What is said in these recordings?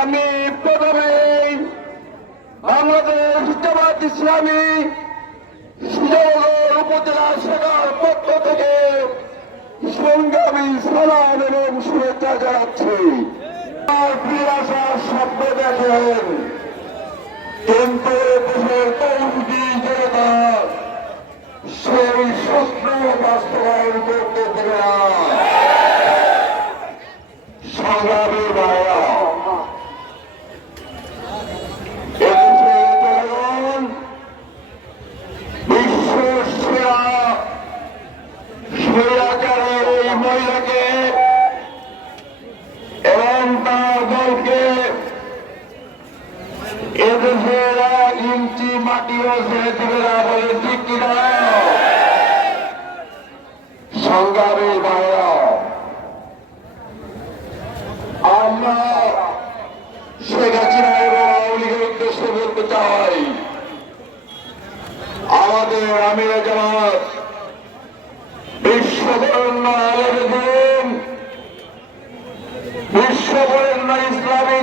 আমি প্রথমেই বাংলাদেশ জামাত ইসলামী সুজানগর উপজেলা শাখার পক্ষ থেকে সংগ্রামী সালাম এবং শুভেচ্ছা জানাচ্ছি। স্বপ্ন দেখেন। কিন্তু দেশের তৌহিদি জনতা সেই স্বপ্ন বাস্তবায়ন করতে দেবে না। সংগ্রামী ভাইরা এদেশের জনগণ বিশ্ব সেরা স্বৈরাচারের এই মহিলাকে এবং দলকে ইঞ্চি ঠিক কিনা? আমরা চাই আমাদের আমিরা জামাত বিশ্ববরণ্য আলমদিন বিশ্ববরণ্য ইসলামী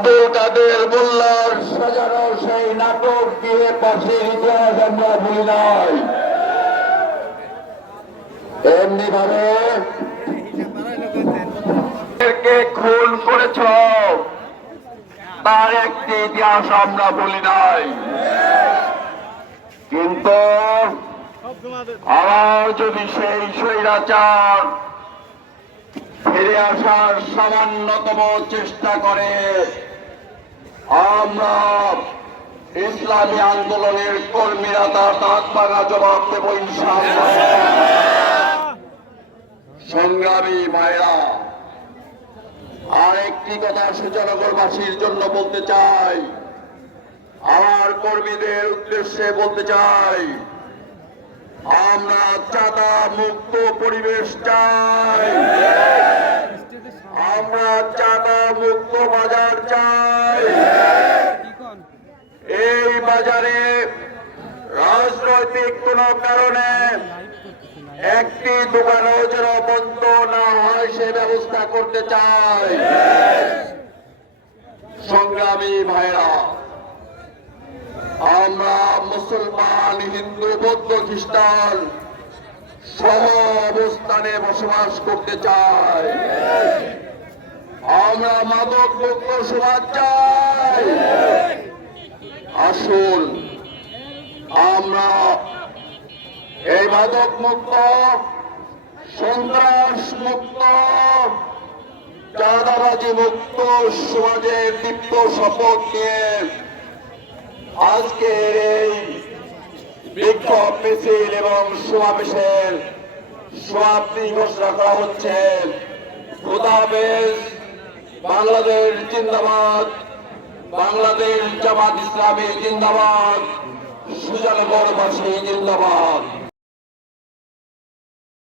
আব্দুল কাদের মোল্লার সাজানো সেই নাটক দিয়ে পাশের ইতিহাস আমরা বলি নাই। এমনি ভাবে খুন করেছ তার একটি ইতিহাস আমরা বলি নাই। কিন্তু আবার যদি সেই স্বৈরাচার ফিরে আসার সামান্যতম চেষ্টা করে আমরা ইসলামী আন্দোলনের কর্মীরা তার দাঁত ভাঙা জবাব দেব সংগ্রামী ভাইরা আর একটি কথা সুজনগরবাসীর জন্য বলতে চাই। আমার কর্মীদের উদ্দেশ্যে বলতে চাই, আমরা চাঁদা মুক্ত পরিবেশ চাই। আমরা চাঁদা মুক্ত বাজার চাই এই বাজারে রাজনৈতিক কোন কারণে একটি দোকানও যেন বন্ধ না হয়, সে ব্যবস্থা করতে চাই। সংগ্রামী ভাইরা আমরা মুসলমান, হিন্দু, বৌদ্ধ, খ্রিস্টান সহ অবস্থানে বসবাস করতে চাই। আমরা মাদক মুক্ত সমাজ চাই। আসুন। আমরা এই মাদক মুক্ত, সন্ত্রাস মুক্ত, চাঁদাবাজি মুক্ত সমাজের দীপ্ত শপথ নিয়ে আজকের এই বিক্ষোভ মিছিল এবং সমাবেশের সমাপ্তি ঘোষণা করা হচ্ছে। বাংলাদেশ জিন্দাবাদ। বাংলাদেশ জামাত ইসলামী জিন্দাবাদ। সুজনগরবাসী জিন্দাবাদ।